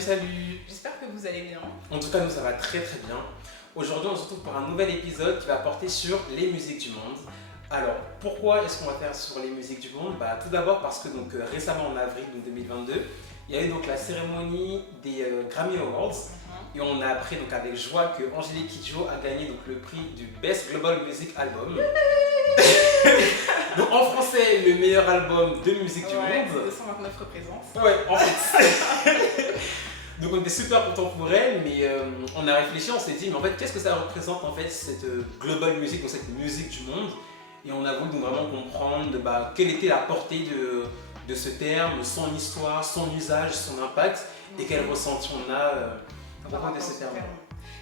Salut. J'espère que vous allez bien. En tout cas, nous ça va très très bien. Aujourd'hui, on se retrouve pour un nouvel épisode qui va porter sur les musiques du monde. Alors, pourquoi est-ce qu'on va faire sur les musiques du monde? Tout d'abord parce que récemment en avril 2022, il y a eu donc la cérémonie des Grammy Awards. Et on a appris donc avec joie que Angélique Kidjo a gagné donc le prix du Best Global Music Album. Donc en français, le meilleur album de musique du monde. 229 représente. Ouais, en fait. Donc on était super contents pour elle, mais on a réfléchi, on s'est dit, mais en fait, qu'est-ce que ça représente en fait cette global music, donc cette musique du monde? Et on a voulu donc vraiment comprendre quelle était la portée de ce terme, son histoire, son usage, son impact, et quel ressenti on a à propos de ce terme.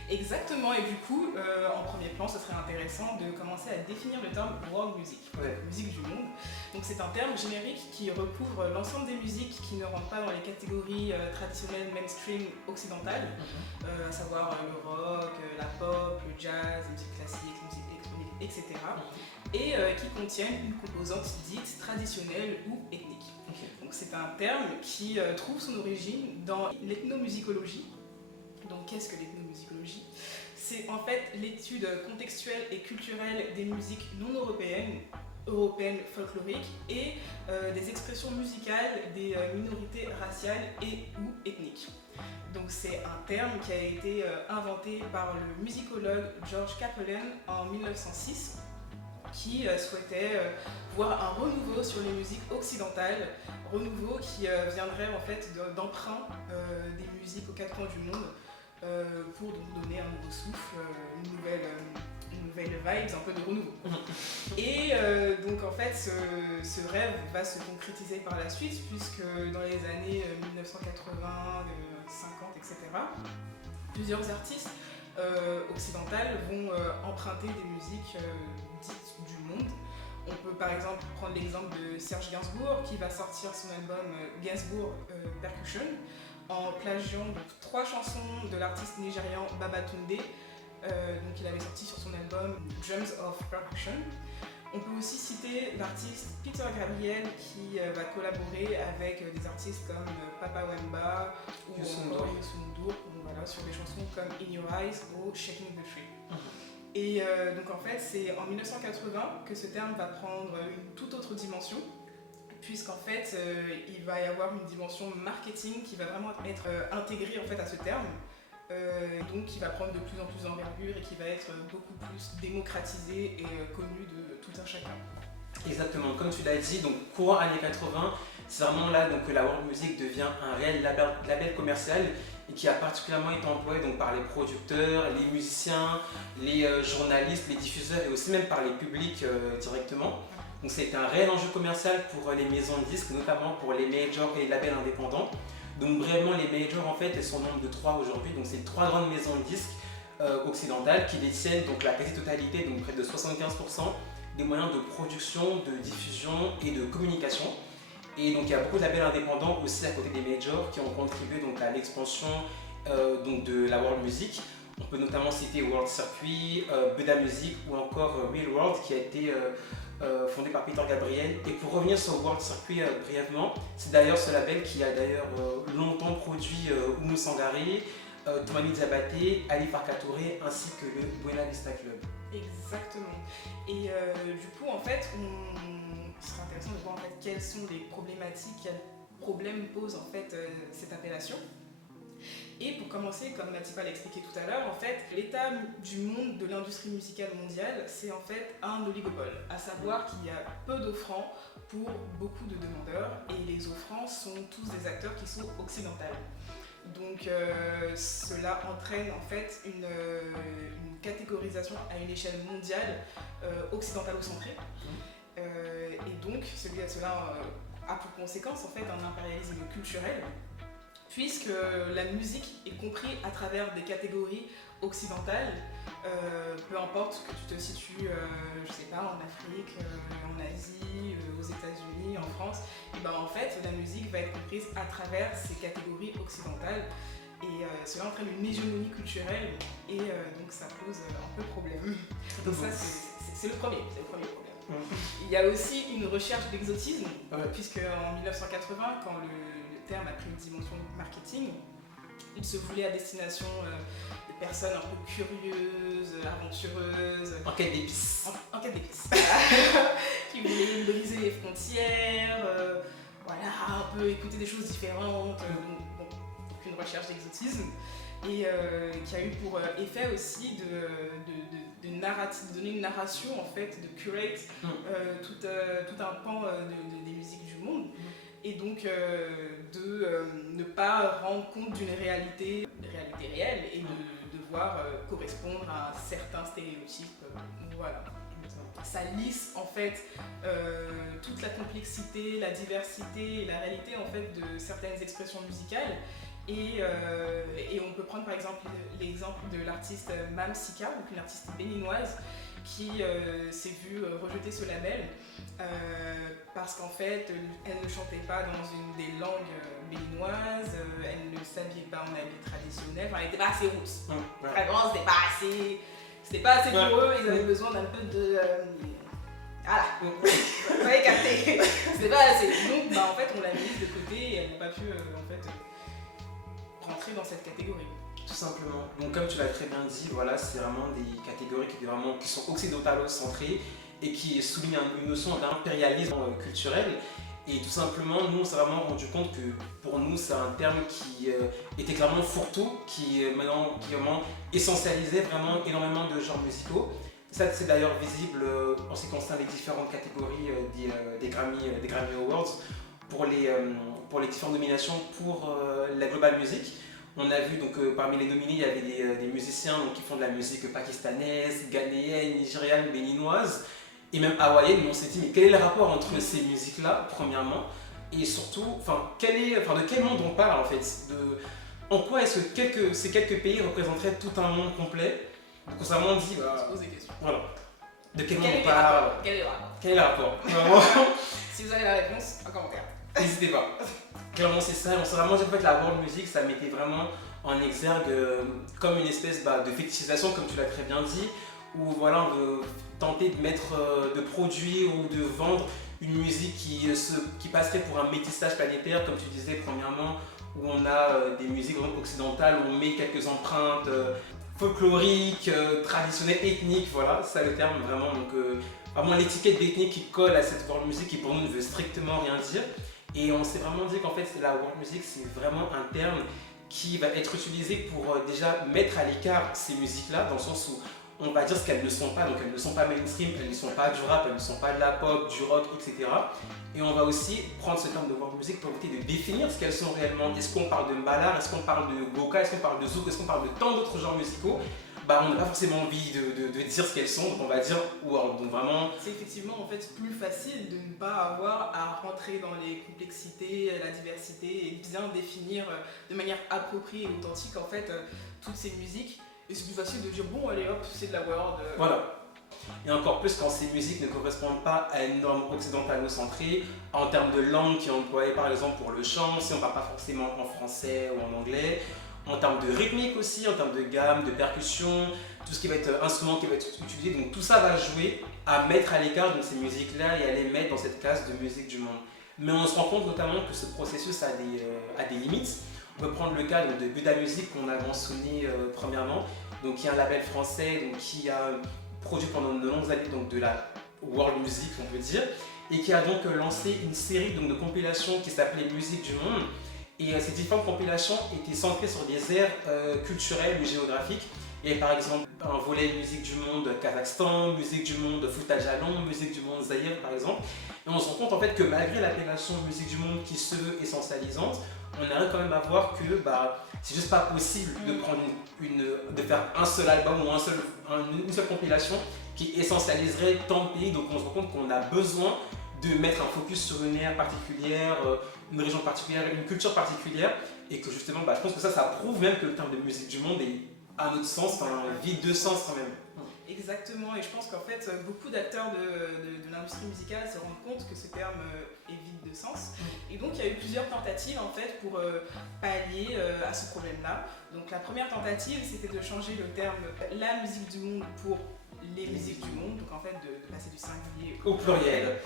Exactement, et du coup, en premier plan, ce serait intéressant de commencer à définir le terme world music, musique du monde. Donc c'est un terme générique qui recouvre l'ensemble des musiques qui ne rentrent pas dans les catégories traditionnelles mainstream occidentales, à savoir le rock, la pop, le jazz, la musique classique, la musique électronique, etc. Et qui contiennent une composante dite traditionnelle ou ethnique. Donc c'est un terme qui trouve son origine dans l'ethnomusicologie. Donc qu'est-ce que l'ethnomusicologie? C'est en fait l'étude contextuelle et culturelle des musiques non européennes, folkloriques et des expressions musicales des minorités raciales et ou ethniques. Donc c'est un terme qui a été inventé par le musicologue George Capelin en 1906 qui souhaitait voir un renouveau sur les musiques occidentales, renouveau qui viendrait en fait d'emprunt des musiques aux quatre coins du monde pour donc donner un nouveau souffle, une nouvelle vibe, un peu de renouveau. Et donc en fait ce rêve va se concrétiser par la suite puisque dans les années 1980, 50, etc., plusieurs artistes occidentales vont emprunter des musiques dites du monde. On peut par exemple prendre l'exemple de Serge Gainsbourg qui va sortir son album Gainsbourg Percussion en plagiant donc 3 chansons de l'artiste nigérian Babatunde. Donc il avait sorti sur son album Drums of Percussion. On peut aussi citer l'artiste Peter Gabriel qui va collaborer avec des artistes comme Papa Wemba ou Youssou N'Dour sur des chansons comme In Your Eyes ou Shaking the Tree. Et donc en fait c'est en 1980 que ce terme va prendre une toute autre dimension, puisqu'en fait il va y avoir une dimension marketing qui va vraiment être intégrée en fait à ce terme, donc qui va prendre de plus en plus d'envergure et qui va être beaucoup plus démocratisé et connu de tout un chacun. Exactement, comme tu l'as dit, donc courant années 80, c'est vraiment là donc, que la world music devient un réel label commercial et qui a particulièrement été employé donc, par les producteurs, les musiciens, les journalistes, les diffuseurs et aussi même par les publics directement. Donc c'est un réel enjeu commercial pour les maisons de disques, notamment pour les majors et les labels indépendants. Donc brièvement, les majors en fait, elles sont au nombre de 3 aujourd'hui. Donc c'est 3 grandes maisons de disques occidentales qui détiennent donc la quasi-totalité, donc près de 75% des moyens de production, de diffusion et de communication. Et donc il y a beaucoup de labels indépendants aussi à côté des majors qui ont contribué donc à l'expansion donc de la world music. On peut notamment citer World Circuit, Buddha Music ou encore Real World qui a été fondé par Peter Gabriel. Et pour revenir sur World Circuit brièvement, c'est d'ailleurs ce label qui a d'ailleurs longtemps produit Oumou Sangaré, Toumani Diabaté, Ali Farka Touré ainsi que le Buena Vista Club. Exactement. Et du coup en fait ce sera intéressant de voir en fait quelles sont les problématiques, quels problèmes pose en fait cette appellation. Et pour commencer, comme Matipa l'a expliqué tout à l'heure, en fait, l'état du monde de l'industrie musicale mondiale, c'est en fait un oligopole, à savoir qu'il y a peu d'offrants pour beaucoup de demandeurs, et les offrants sont tous des acteurs qui sont occidentaux. Donc cela entraîne en fait une catégorisation à une échelle mondiale occidentalo-centrée. Et donc cela a pour conséquence en fait un impérialisme culturel, puisque la musique est comprise à travers des catégories occidentales, peu importe que tu te situes, je sais pas, en Afrique, en Asie, aux États-Unis, en France, et ben en fait la musique va être comprise à travers ces catégories occidentales. Et cela entraîne une hégémonie culturelle et donc ça pose un peu problème. Donc ça c'est le premier problème. Il y a aussi une recherche d'exotisme, puisque en 1980, quand le terme a pris une dimension marketing, Il se voulait à destination de personnes un peu curieuses, aventureuses. En quête d'épices. En quête d'épices. Qui voulaient briser les frontières, voilà, un peu écouter des choses différentes, donc une recherche d'exotisme. Et qui a eu pour effet aussi de donner une narration, en fait, de curate tout un pan des musiques du monde. Et donc de ne pas rendre compte d'une réalité réelle et de devoir correspondre à un certain stéréotype. Voilà. Ça lisse en fait toute la complexité, la diversité et la réalité en fait de certaines expressions musicales. Et on peut prendre par exemple l'exemple de l'artiste Mam Sika, donc une artiste béninoise qui s'est vue rejeter ce label parce qu'en fait elle ne chantait pas dans une des langues béninoises, elle ne s'habillait pas en habit traditionnel, enfin elle n'était pas assez roots. Vraiment c'était pas assez pour eux, ils avaient besoin d'un peu de... voilà, vous avez capté, c'était pas assez. Donc en fait on l'a mise de côté et elle n'a pas pu en fait rentrer dans cette catégorie. Tout simplement. Donc comme tu l'as très bien dit, voilà, c'est vraiment des catégories qui sont occidentalo-centrées et qui soulignent une notion d'impérialisme culturel. Et tout simplement, nous on s'est vraiment rendu compte que pour nous c'est un terme qui était clairement fourre-tout, qui vraiment essentialisait vraiment énormément de genres musicaux. Ça c'est d'ailleurs visible en ce qui concerne les différentes catégories des Grammy Awards pour les différentes nominations pour la Global Music. On a vu donc parmi les nominés il y avait des musiciens donc, qui font de la musique pakistanaise, ghanéenne, nigériane, béninoise et même hawaïenne. Mais on s'est dit mais quel est le rapport entre ces musiques-là premièrement et surtout de quel monde on parle en fait, en quoi est-ce que ces quelques pays représenteraient tout un monde complet. Donc on s'est vraiment dit On se pose des questions. Voilà. De quel monde on parle. Quel est le rapport Si vous avez la réponse, en commentaire. N'hésitez pas. Clairement c'est ça, on s'est vraiment dit en fait la world music ça mettait vraiment en exergue comme une espèce de fétichisation comme tu l'as très bien dit, où voilà on veut tenter de produire ou de vendre une musique qui passerait pour un métissage planétaire comme tu disais premièrement, où on a des musiques occidentales où on met quelques empreintes folkloriques, traditionnelles, ethniques, voilà c'est ça le terme vraiment, donc vraiment l'étiquette d'ethnique qui colle à cette world music qui pour nous ne veut strictement rien dire. Et on s'est vraiment dit qu'en fait la world music c'est vraiment un terme qui va être utilisé pour déjà mettre à l'écart ces musiques-là, dans le sens où on va dire ce qu'elles ne sont pas, donc elles ne sont pas mainstream, elles ne sont pas du rap, elles ne sont pas de la pop, du rock, etc. Et on va aussi prendre ce terme de world music pour essayer de définir ce qu'elles sont réellement. Est-ce qu'on parle de mbalar, est-ce qu'on parle de goka, est-ce qu'on parle de zouk, est-ce qu'on parle de tant d'autres genres musicaux. On n'a pas forcément envie de dire ce qu'elles sont, donc on va dire world. Donc vraiment... C'est effectivement en fait plus facile de ne pas avoir à rentrer dans les complexités, la diversité et bien définir de manière appropriée et authentique en fait toutes ces musiques. Et c'est plus facile de dire bon allez hop c'est de la world. Voilà. Et encore plus quand ces musiques ne correspondent pas à une norme occidentalo-centrée en termes de langue qui est employée par exemple pour le chant, si on ne parle pas forcément en français ou en anglais. En termes de rythmique aussi, en termes de gamme, de percussion, tout ce qui va être instrument qui va être utilisé. Donc tout ça va jouer à mettre à l'écart ces musiques-là et à les mettre dans cette classe de musique du monde. Mais on se rend compte notamment que ce processus a des limites. On peut prendre le cas de Buda Music qu'on a mentionné premièrement, donc qui est un label français donc, qui a produit pendant de longues années donc, de la world music on peut dire, et qui a donc lancé une série donc, de compilations qui s'appelait Musique du monde. Et ces différentes compilations étaient centrées sur des aires culturelles ou géographiques. Il y avait par exemple un volet musique du monde Kazakhstan, musique du monde Fouta Djallon, musique du monde Zaïre par exemple. Et on se rend compte en fait que malgré l'appellation musique du monde qui se veut essentialisante, on arrive quand même à voir que c'est juste pas possible de prendre de faire un seul album ou une seule compilation qui essentialiserait tant de pays. Donc on se rend compte qu'on a besoin de mettre un focus sur une ère particulière, une région particulière, une culture particulière, et que justement, je pense que ça prouve même que le terme de musique du monde est, à notre sens, vide de sens quand même. Exactement, et je pense qu'en fait, beaucoup d'acteurs de l'industrie musicale se rendent compte que ce terme est vide de sens. Et donc, il y a eu plusieurs tentatives en fait pour pallier à ce problème-là. Donc, la première tentative, c'était de changer le terme la musique du monde pour les musiques du monde, donc en fait de passer du singulier au pluriel.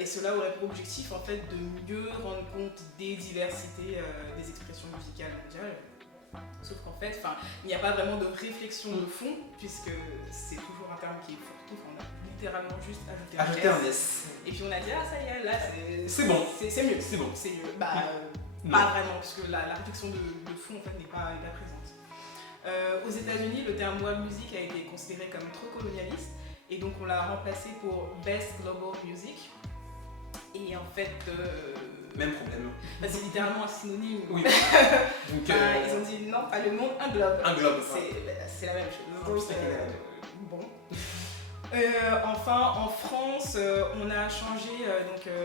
Et cela aurait pour objectif en fait de mieux rendre compte des diversités des expressions musicales mondiales. en fait, il n'y a pas vraiment de réflexion de fond, puisque c'est toujours un terme qui est fourre-tout. On a littéralement juste ajouté un S. Et puis on a dit, ah ça y est, là c'est bon. C'est mieux. C'est bon. C'est mieux. Pas vraiment, puisque la réflexion de fond en fait, n'est pas présente. Aux États-Unis, le terme world music a été considéré comme trop colonialiste, et donc on l'a remplacé pour Best Global Music. Et en fait, même problème. C'est littéralement un synonyme. Oui. Donc, ils ont dit non, pas le monde, un globe. Un globe. C'est la même chose. Bon. Enfin, en France, on a changé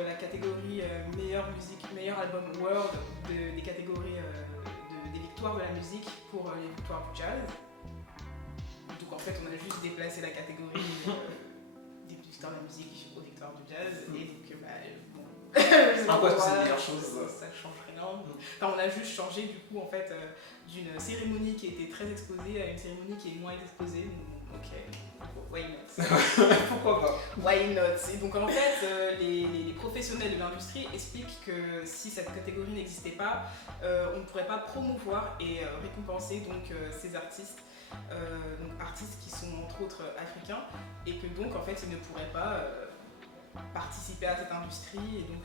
la catégorie meilleure musique, meilleur album world des catégories des victoires de la musique pour les victoires du jazz. Donc en fait, on a juste déplacé la catégorie des victoires de la musique aux victoires du jazz. Et donc, en quoi c'est la meilleure chose? Ça change rien. Enfin, on a juste changé du coup en fait d'une cérémonie qui était très exposée à une cérémonie qui est moins exposée. Ok, why not? Pourquoi pas? Why not? Et donc en fait, les professionnels de l'industrie expliquent que si cette catégorie n'existait pas, on ne pourrait pas promouvoir et récompenser donc ces artistes. Donc artistes qui sont entre autres africains, et que donc en fait ils ne pourraient pas participer à cette industrie et donc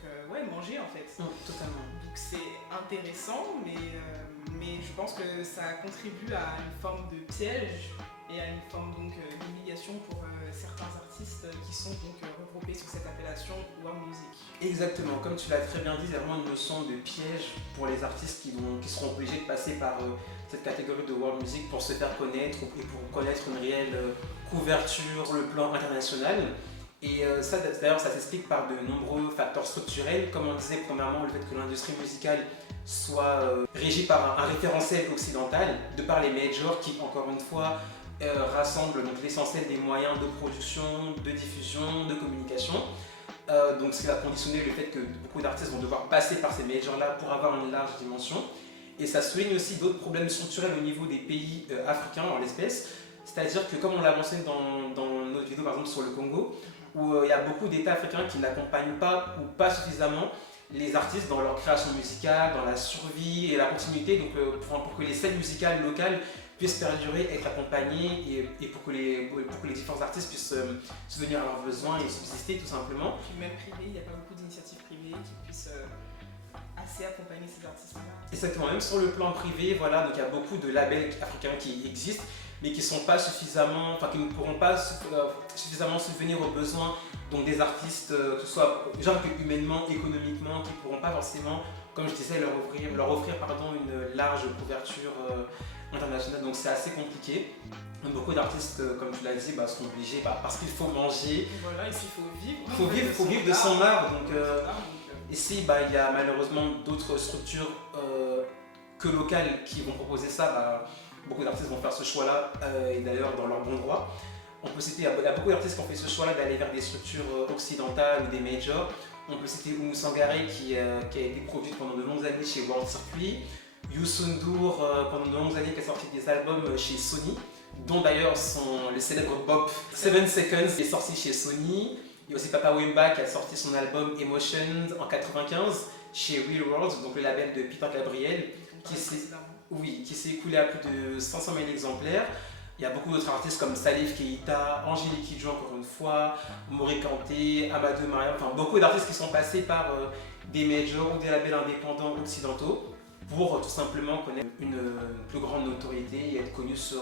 manger en fait. Totalement. Donc c'est intéressant, mais je pense que ça contribue à une forme de piège et à une forme donc d'humiliation pour certains artistes qui sont donc regroupés sous cette appellation world music. Exactement, comme tu l'as très bien dit, c'est vraiment une notion de piège pour les artistes qui seront obligés de passer par cette catégorie de world music pour se faire connaître et pour connaître une réelle couverture sur le plan international. Et ça d'ailleurs ça s'explique par de nombreux facteurs structurels, comme on disait premièrement le fait que l'industrie musicale soit régie par un référentiel occidental, de par les majors qui encore une fois rassemblent donc l'essentiel des moyens de production, de diffusion, de communication. Donc ce qui va conditionner le fait que beaucoup d'artistes vont devoir passer par ces majors-là pour avoir une large dimension. Et ça souligne aussi d'autres problèmes structurels au niveau des pays africains en l'espèce. C'est-à-dire que comme on l'a mentionné dans notre vidéo par exemple sur le Congo, où il y a beaucoup d'États africains qui n'accompagnent pas ou pas suffisamment les artistes dans leur création musicale, dans la survie et la continuité, donc pour que les scènes musicales locales puissent perdurer, être accompagnées et pour que les différents artistes puissent subvenir à leurs besoins et subsister tout simplement. Puis même privé, il n'y a pas beaucoup d'initiatives privées qui puissent assez accompagner ces artistes-là. Exactement, même sur le plan privé, voilà, donc il y a beaucoup de labels africains qui existent, mais qui sont pas suffisamment, enfin qui ne pourront pas suffisamment subvenir aux besoins donc des artistes, que ce soit genre que humainement, économiquement, qui ne pourront pas forcément, comme je disais, leur offrir une large couverture internationale. Donc c'est assez compliqué. Beaucoup d'artistes, comme tu l'as dit, sont obligés parce qu'il faut manger. Voilà, et puis il faut vivre. Il faut vivre de son art. Ici, il y a malheureusement d'autres structures que locales qui vont proposer ça. Beaucoup d'artistes vont faire ce choix-là, et d'ailleurs dans leur bon droit. On peut citer, il y a beaucoup d'artistes qui ont fait ce choix-là d'aller vers des structures occidentales ou des majors. On peut citer Oumou Sangaré qui a été produite pendant de longues années chez World Circuit. Youssou N'Dour pendant de longues années qui a sorti des albums chez Sony, dont d'ailleurs le célèbre bop 7 Seconds est sorti chez Sony. Il y a aussi Papa Wemba qui a sorti son album Emotions en 1995 chez Real World, donc le label de Peter Gabriel, qui s'est écoulé à plus de 500 000 exemplaires. Il y a beaucoup d'autres artistes comme Salif Keita, Angélique Kidjo encore une fois, Mori Kanté, Amadou Mariam, enfin beaucoup d'artistes qui sont passés par des majors ou des labels indépendants occidentaux pour tout simplement connaître une plus grande notoriété et être connus sur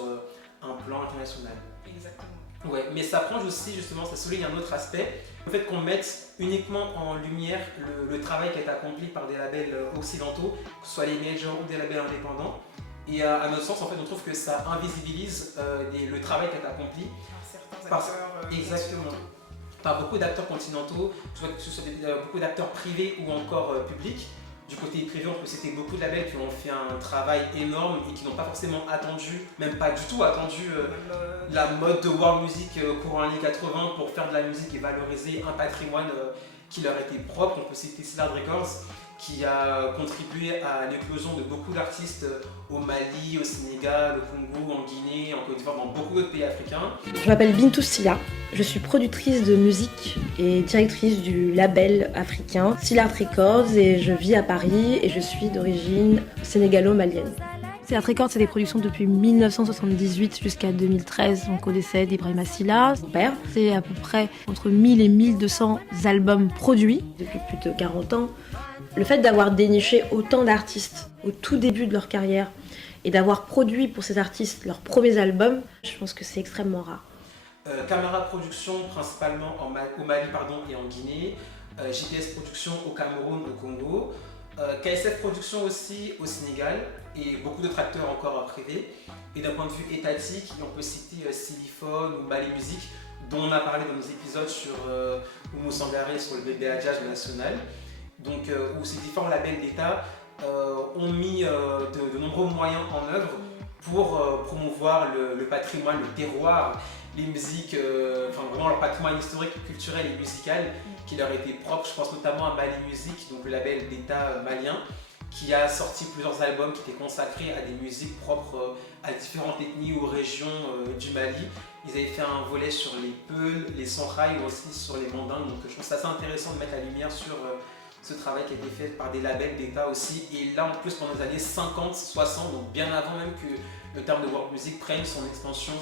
un plan international. Exactement. Ouais, mais ça prend aussi justement, ça souligne un autre aspect, le fait qu'on mette uniquement en lumière le travail qui est accompli par des labels occidentaux, que ce soit les majors ou des labels indépendants. Et à notre sens, en fait, on trouve que ça invisibilise le travail qui est accompli par certains acteurs exactement. Par beaucoup d'acteurs continentaux, que ce soit beaucoup d'acteurs privés ou encore publics. Du côté privé, on peut citer beaucoup de labels qui ont fait un travail énorme et qui n'ont pas forcément attendu, même pas du tout attendu la mode de world music courant années 80 pour faire de la musique et valoriser un patrimoine qui leur était propre. On peut citer Slard Records qui a contribué à l'éclosion de beaucoup d'artistes au Mali, au Sénégal, au Congo, en Guinée, en Côte d'Ivoire, dans beaucoup d'autres pays africains. Je m'appelle Bintou Silla, je suis productrice de musique et directrice du label africain Slard Records et je vis à Paris et je suis d'origine sénégalo-malienne. Théâtre Records, c'est des productions depuis 1978 jusqu'à 2013, donc au décès d'Ibrahim Assila, son père. C'est à peu près entre 1000 et 1200 albums produits depuis plus de 40 ans. Le fait d'avoir déniché autant d'artistes au tout début de leur carrière et d'avoir produit pour ces artistes leurs premiers albums, je pense que c'est extrêmement rare. Camera Production principalement au Mali et en Guinée, JPS Production au Cameroun, au Congo, KSF Production aussi au Sénégal et beaucoup d'autres acteurs encore privés. Et d'un point de vue étatique, on peut citer Siliphone ou Mali Music, dont on a parlé dans nos épisodes sur Oumou Sangaré sur le bébé Adjage national. Donc, où ces différents labels d'État ont mis de nombreux moyens en œuvre pour promouvoir le patrimoine, le terroir, les musiques, vraiment leur patrimoine historique, culturel et musical qui leur était propre. Je pense notamment à Mali Music, donc le label d'État malien, qui a sorti plusieurs albums qui étaient consacrés à des musiques propres à différentes ethnies ou régions du Mali. Ils avaient fait un volet sur les Peuls, les Songhai ou aussi sur les Mandingues. Donc je trouve ça assez intéressant de mettre la lumière sur ce travail qui a été fait par des labels d'État aussi. Et là en plus pendant les années 50, 60, donc bien avant même que le terme de world music prenne son extension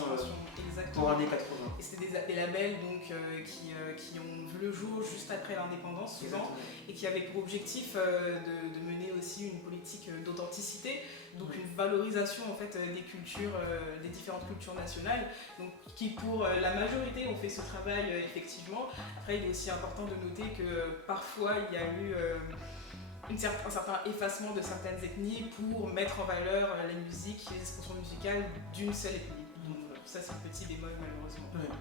pour les années 80. Et c'était des labels donc, qui ont vu le jour juste après l'indépendance souvent. Et qui avaient pour objectif de mener aussi une politique d'authenticité, donc une valorisation en fait des cultures, des différentes cultures nationales, donc qui pour la majorité ont fait ce travail effectivement. Après il est aussi important de noter que parfois il y a eu un certain effacement de certaines ethnies pour mettre en valeur les musiques, les expressions musicales d'une seule ethnie. Donc ça c'est un petit bémol malheureusement. Ouais.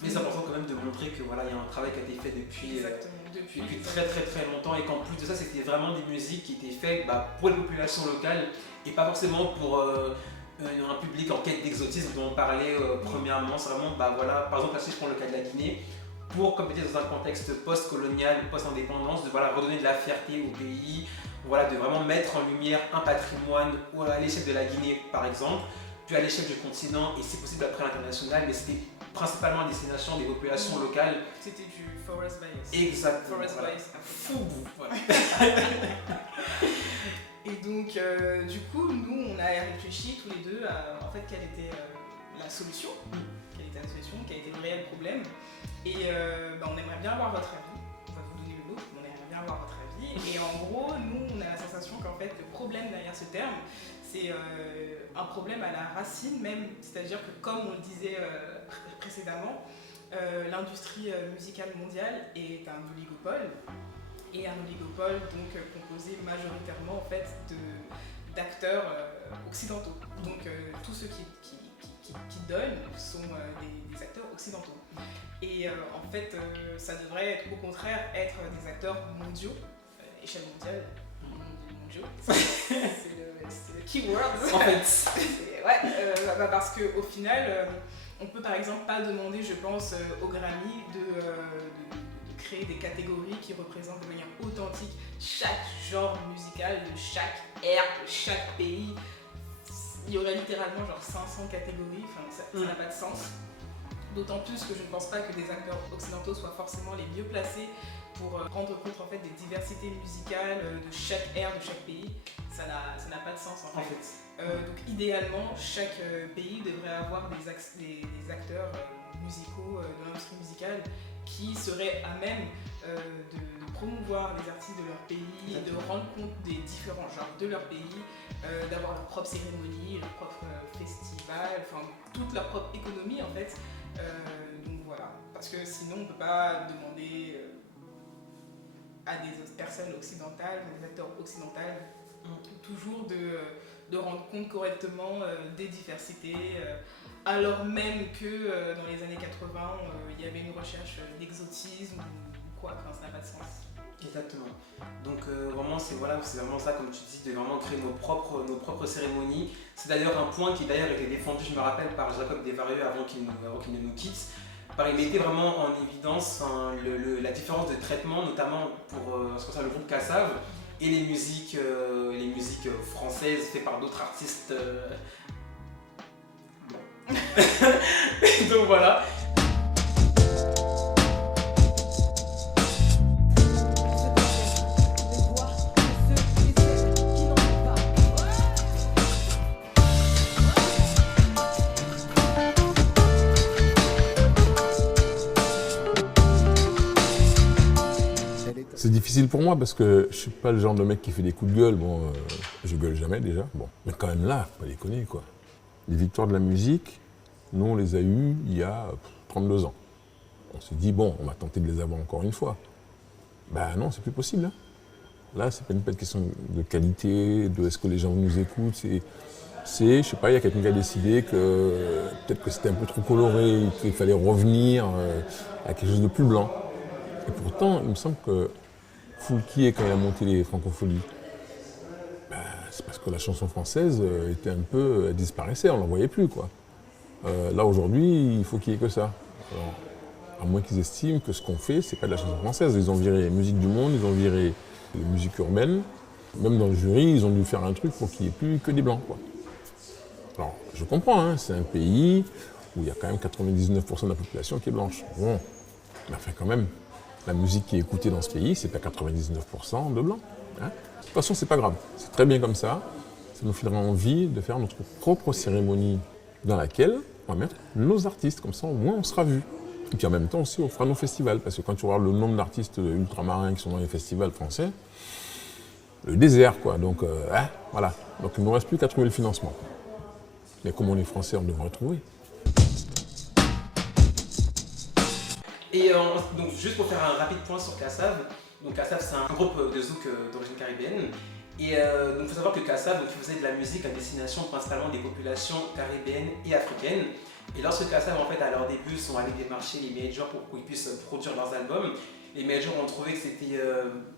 Mais c'est important quand même de montrer que voilà, il y a un travail qui a été fait depuis très très très longtemps et qu'en plus de ça c'était vraiment des musiques qui étaient faites pour les populations locales et pas forcément pour un public en quête d'exotisme dont on parlait premièrement. C'est vraiment, voilà, par exemple là si je prends le cas de la Guinée, pour, comme tu dis, dans un contexte post-colonial, post-indépendance, de redonner de la fierté au pays, de vraiment mettre en lumière un patrimoine à l'échelle de la Guinée par exemple, puis à l'échelle du continent et si possible après l'international, mais c'était principalement à destination des populations locales. C'était du Forest Bias. Exactement. Forest Bias. Foubou. Voilà. Et donc, du coup, nous, on a réfléchi tous les deux à en fait quelle était la solution, quelle était le réel problème. Et on aimerait bien avoir votre avis. On va vous donner le nôtre, mais on aimerait bien avoir votre avis. Et en gros, nous, on a la sensation qu'en fait, le problème derrière ce terme, c'est un problème à la racine même, c'est-à-dire que comme on le disait précédemment, l'industrie musicale mondiale est un oligopole, et un oligopole donc composé majoritairement en fait d'acteurs occidentaux. Donc tous ceux qui donnent sont des acteurs occidentaux. Et en fait, ça devrait être, au contraire être des acteurs mondiaux, échelle mondiale. C'est le keyword en fait. Parce qu'au final, on peut par exemple pas demander, je pense, au Grammy de créer des catégories qui représentent de manière authentique chaque genre musical de chaque ère, de chaque pays. Il y aurait littéralement genre 500 catégories, ça n'a pas de sens. D'autant plus que je ne pense pas que des acteurs occidentaux soient forcément les mieux placés pour rendre compte en fait des diversités musicales de chaque ère, de chaque pays. Ça n'a pas de sens en fait. Donc idéalement, chaque pays devrait avoir des acteurs musicaux de l'industrie musicale qui seraient à même de promouvoir les artistes de leur pays, de rendre compte des différents genres de leur pays, d'avoir leur propre cérémonie, leur propre festival, toute leur propre économie en fait. Donc voilà, parce que sinon on ne peut pas demander à des personnes occidentales, des acteurs occidentaux, toujours de rendre compte correctement des diversités, alors même que dans les années 80, il y avait une recherche d'exotisme ou quoi, ça n'a pas de sens. Exactement. Donc vraiment c'est vraiment ça, comme tu dis, de vraiment créer nos propres cérémonies. C'est d'ailleurs un point qui d'ailleurs était défendu, je me rappelle, par Jacob Desvarieux avant qu'il ne nous quitte. Il mettait vraiment en évidence la différence de traitement, notamment pour ce qui concerne le groupe Kassav et les musiques françaises faites par d'autres artistes. Donc voilà. difficile pour moi parce que je suis pas le genre de mec qui fait des coups de gueule. Bon, je gueule jamais déjà. Bon, mais quand même là, faut pas déconner quoi. Les victoires de la musique, nous on les a eues il y a 32 ans. On s'est dit bon, on va tenter de les avoir encore une fois. Ben non, c'est plus possible. Hein. Là, c'est pas une question de qualité, de est-ce que les gens nous écoutent. Je sais pas, il y a quelqu'un qui a décidé que peut-être que c'était un peu trop coloré, qu'il fallait revenir à quelque chose de plus blanc. Et pourtant, il me semble que Foulquier, quand il a monté les Francopholies, c'est parce que la chanson française était un peu, elle disparaissait, on ne la voyait plus, quoi. Là, aujourd'hui, il faut qu'il n'y ait que ça. Alors, à moins qu'ils estiment que ce qu'on fait, c'est pas de la chanson française. Ils ont viré la musique du monde, ils ont viré la musique urbaine. Même dans le jury, ils ont dû faire un truc pour qu'il n'y ait plus que des blancs, quoi. Alors, je comprends, hein, c'est un pays où il y a quand même 99% de la population qui est blanche. Bon, mais enfin quand même, la musique qui est écoutée dans ce pays, c'est pas 99% de blancs. Hein. De toute façon, c'est pas grave. C'est très bien comme ça. Ça nous filera envie de faire notre propre cérémonie dans laquelle on va mettre nos artistes. Comme ça, au moins, on sera vus. Et puis en même temps aussi, on fera nos festivals. Parce que quand tu regardes le nombre d'artistes ultramarins qui sont dans les festivals français, le désert, quoi. Donc, voilà. Donc, il ne nous reste plus qu'à trouver le financement. Mais comme on est français, on devrait le trouver. Et donc, juste pour faire un rapide point sur Kassav, donc Kassav c'est un groupe de zouk d'origine caribéenne. Et donc il faut savoir que Kassav faisait de la musique à destination principalement des populations caribéennes et africaines. Et lorsque Kassav en fait à leur début sont allés démarcher les majors pour qu'ils puissent produire leurs albums, les majors ont trouvé que c'était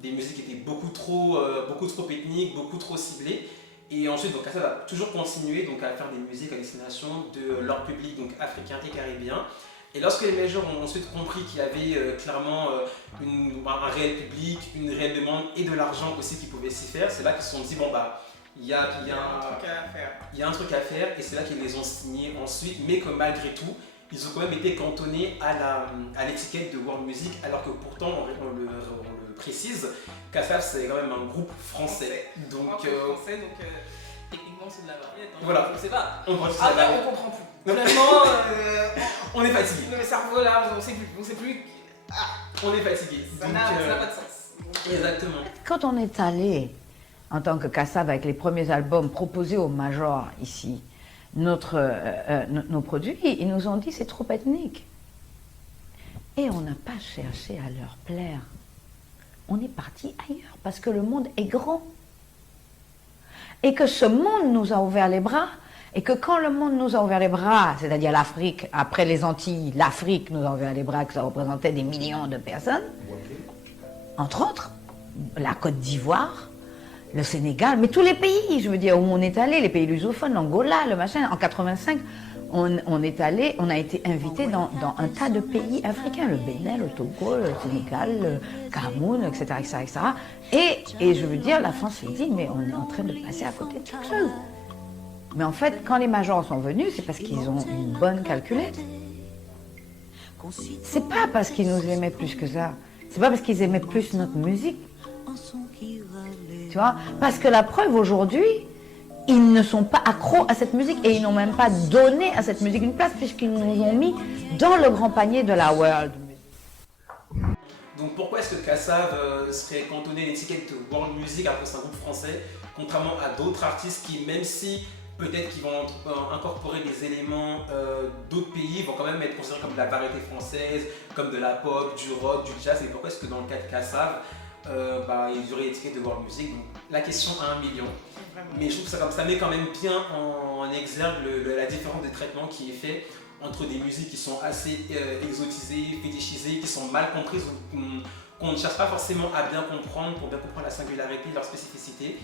des musiques qui étaient beaucoup trop ethniques, beaucoup trop ciblées. Et ensuite, donc, Kassav a toujours continué donc, à faire des musiques à destination de leur public donc, africain et caribéen. Et lorsque les majors ont ensuite compris qu'il y avait clairement un réel public, une réelle demande et de l'argent aussi qui pouvait s'y faire, c'est là qu'ils se sont dit bon bah il y a un truc à faire et c'est là qu'ils les ont signés ensuite, mais que malgré tout, ils ont quand même été cantonnés à l'étiquette de World Music, alors que pourtant, on le précise, Kassav c'est quand même un groupe français. Donc, techniquement c'est de la variété. Voilà. Je ne sais pas. On comprend plus. Vraiment, on est fatigué. Le cerveau là, on ne sait plus. On est fatigué. Ça n'a pas de sens. Exactement. Quand on est allé en tant que Kassav avec les premiers albums proposés aux majors ici, nos produits, ils nous ont dit c'est trop ethnique. Et on n'a pas cherché à leur plaire. On est parti ailleurs parce que le monde est grand. Et que ce monde nous a ouvert les bras. Et que quand le monde nous a ouvert les bras, c'est-à-dire l'Afrique, après les Antilles, l'Afrique nous a ouvert les bras, que ça représentait des millions de personnes, entre autres, la Côte d'Ivoire, le Sénégal, mais tous les pays, je veux dire, où on est allé, les pays lusophones, l'Angola, le machin, en 85, on est allé, on a été invité dans un tas de pays africains, le Bénin, le Togo, le Sénégal, le Cameroun, etc., etc., etc. Et je veux dire, la France s'est dit, mais on est en train de passer à côté de quelque chose. Mais en fait, quand les majors sont venus, c'est parce qu'ils ont une bonne calculette. C'est pas parce qu'ils nous aimaient plus que ça. C'est pas parce qu'ils aimaient plus notre musique. Tu vois? Parce que la preuve aujourd'hui, ils ne sont pas accros à cette musique et ils n'ont même pas donné à cette musique une place puisqu'ils nous ont mis dans le grand panier de la world. Donc pourquoi est-ce que Kassav serait cantonné à l'étiquette de World Music alors que c'est un groupe français, contrairement à d'autres artistes qui, même si peut-être qu'ils vont incorporer des éléments d'autres pays, vont quand même être considérés comme de la variété française, comme de la pop, du rock, du jazz. Et pourquoi est-ce que dans le cas de Kassav, ils auraient l'étiquette de World Music? Donc la question à 1 million. Mais je trouve que ça met quand même bien en exergue la différence de traitement qui est fait entre des musiques qui sont assez exotisées, fétichisées, qui sont mal comprises, qu'on ne cherche pas forcément à bien comprendre pour bien comprendre la singularité, leur spécificité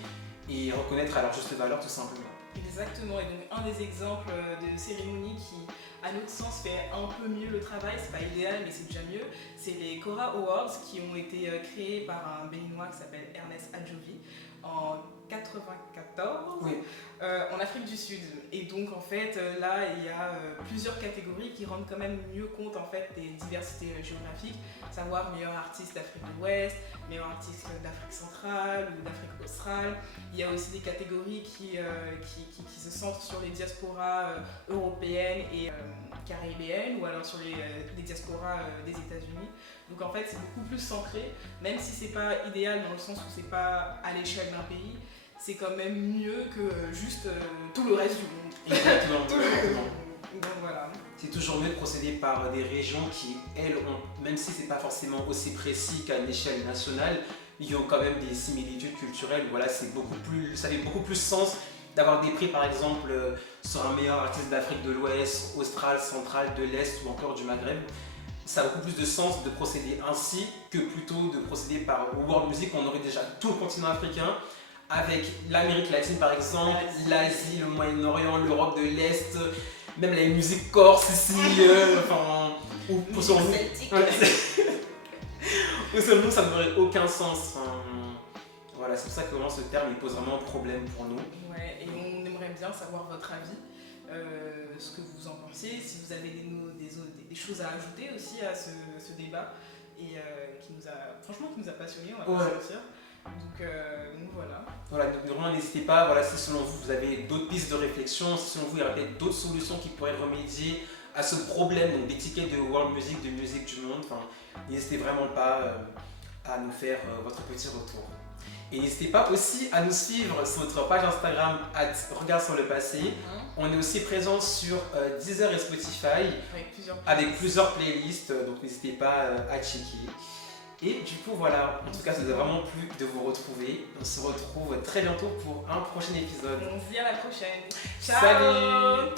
et reconnaître à leur juste valeur tout simplement. Exactement, et donc un des exemples de cérémonie qui, à notre sens, fait un peu mieux le travail, c'est pas idéal mais c'est déjà mieux, c'est les Kora Awards qui ont été créés par un Béninois qui s'appelle Ernest Adjovi en 1994. Oui. En Afrique du Sud. Et donc en fait là il y a plusieurs catégories qui rendent quand même mieux compte en fait des diversités géographiques, savoir meilleur artiste d'Afrique de l'Ouest, meilleur artiste d'Afrique centrale ou d'Afrique australe. Il y a aussi des catégories qui se centrent sur les diasporas européennes et caribéennes ou alors sur les diasporas des États-Unis. Donc en fait c'est beaucoup plus centré, même si c'est pas idéal dans le sens où c'est pas à l'échelle d'un pays, c'est quand même mieux que juste tout le reste du monde. Exactement. Donc voilà. C'est toujours mieux de procéder par des régions qui, elles, ont, même si c'est pas forcément aussi précis qu'à une échelle nationale, ils ont quand même des similitudes culturelles. Voilà, ça fait beaucoup plus sens d'avoir des prix, par exemple, sur un meilleur artiste d'Afrique de l'Ouest, australe, centrale, de l'Est ou encore du Maghreb. Ça a beaucoup plus de sens de procéder ainsi que plutôt de procéder par World Music. On aurait déjà tout le continent africain, avec l'Amérique latine par exemple, l'Asie, le Moyen-Orient, l'Europe de l'Est, même la musique corse ici, ou pour selon nous, ça n'aurait aucun sens. Voilà, c'est pour ça que vraiment ce terme il pose vraiment un problème pour nous. Ouais, et on aimerait bien savoir votre avis, ce que vous en pensez, si vous avez des choses à ajouter aussi à ce débat, et qui nous a passionnés, on va pas se mentir. Donc voilà. Voilà, donc vraiment n'hésitez pas, voilà, si selon vous, vous avez d'autres pistes de réflexion, si selon vous il y aurait peut-être d'autres solutions qui pourraient remédier à ce problème donc, d'étiquette de world music, de musique du monde, n'hésitez vraiment pas à nous faire votre petit retour. Et n'hésitez pas aussi à nous suivre sur notre page Instagram @regard sur le passé. On est aussi présent sur Deezer et Spotify avec plusieurs playlists, donc n'hésitez pas à checker. Et du coup voilà, en tout cas ça nous a vraiment plu de vous retrouver. On se retrouve très bientôt pour un prochain épisode. On se dit à la prochaine. Ciao. Salut.